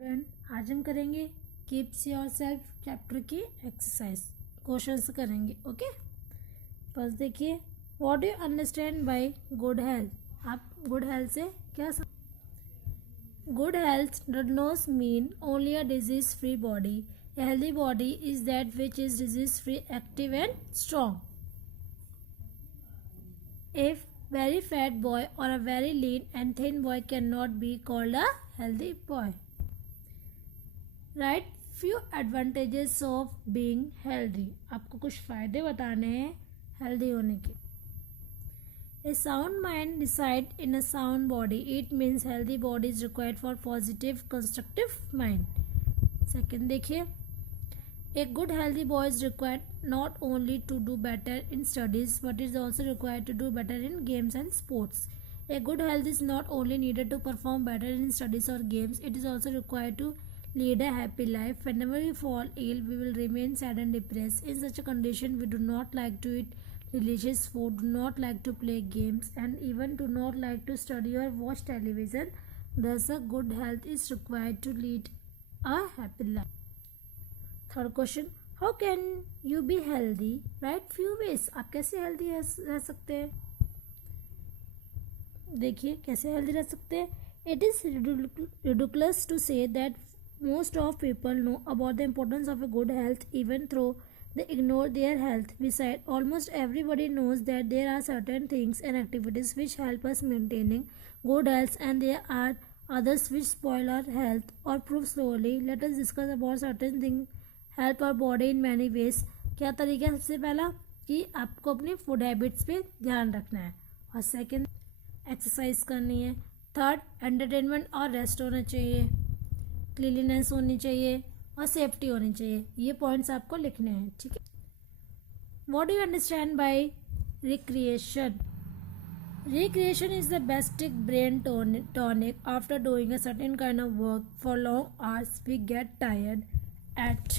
फ्रेंड, आज हम करेंगे कीप्स योर सेल्फ चैप्टर की एक्सरसाइज क्वेश्चंस करेंगे। ओके, फर्स्ट देखिए, what do you understand bye good health. आप गुड हेल्थ से क्या good health does not mean only a disease free body. A healthy body is that which is disease free, active and strong. A very fat boy or a very lean and thin boy cannot be called a healthy boy. Right few advantages of being healthy. आपको कुछ फ़ायदे बताने हैं healthy होने के। A sound mind decide in a sound body. It means healthy body is required for positive constructive mind. Second देखिए, a good healthy boy is required not only to do better in studies but is also required to do better in games and sports. A good health is not only needed to perform better in studies or games, it is also required to lead a happy life. Whenever we fall ill, we will remain sad and depressed. In such a condition, we do not like to eat delicious food, do not like to play games, and even do not like to study or watch television. Thus, a good health is required to lead a happy life. Third question, how can you be healthy? Write few ways. आप कैसे healthy रह सकते हैं? देखिए कैसे हेल्दी रह सकते हैं। It is ridiculous to say that most of people know about the importance of a good health even though they ignore their health. Besides, almost everybody knows that there are certain things and activities which help us maintaining good health and there are others which spoil our health or prove slowly. Let us discuss about certain things help our body in many ways. क्या तरीका है? सबसे पहला कि आपको अपनी food habits पे ध्यान रखना है, और सेकेंड एक्सरसाइज करनी है, थर्ड एंटरटेनमेंट और रेस्ट होना चाहिए, क्लीनलीनेस होनी चाहिए और सेफ्टी होनी चाहिए। ये पॉइंट्स आपको लिखने हैं, ठीक है। What do you understand by recreation? Recreation is the best brain tonic after doing a certain kind of work for long hours we get tired at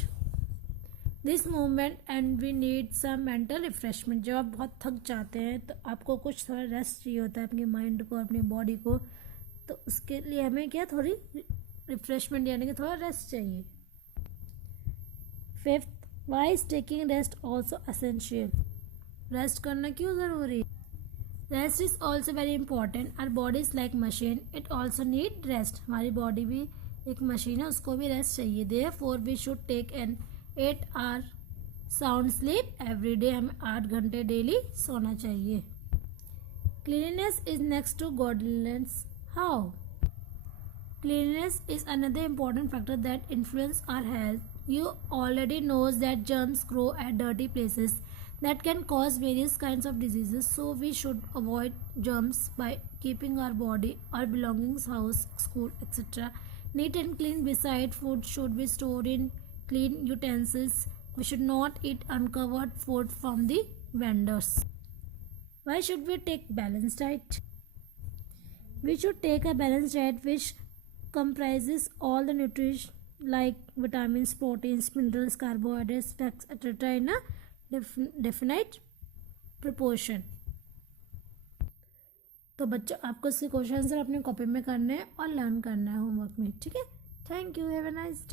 this moment and we need some mental refreshment. जब आप बहुत थक जाते हैं तो आपको कुछ थोड़ा रेस्ट चाहिए होता है अपनी माइंड को, अपनी बॉडी को, तो उसके लिए हमें क्या थोड़ी रिफ्रेशमेंट यानी कि थोड़ा रेस्ट चाहिए। Fifth, why is taking rest also essential? Rest करना क्यों ज़रूरी है? Rest is also very important. Our body is like machine, it also need rest. हमारी बॉडी भी एक मशीन है, उसको भी रेस्ट चाहिए। Therefore we should take an 8 hour sound sleep every day. हमें 8 घंटे डेली सोना चाहिए। Cleanliness is next to godliness. How? Cleanliness is another important factor that influence our health. You already knows that germs grow at dirty places that can cause various kinds of diseases. So we should avoid germs by keeping our body, our belongings, house, school, etc. neat and clean. Beside, food should be stored in clean utensils. We should not eat uncovered food from the vendors. Why should we take balanced diet? We should take a balanced diet which comprises all the nutrition like vitamins, proteins, minerals, carbohydrates, fats, etc. in a definite proportion. तो बच्चों, आपको इसके question answer अपने कॉपी में करने हैं और लर्न करना है होमवर्क में, ठीक है। Thank you, have a nice day.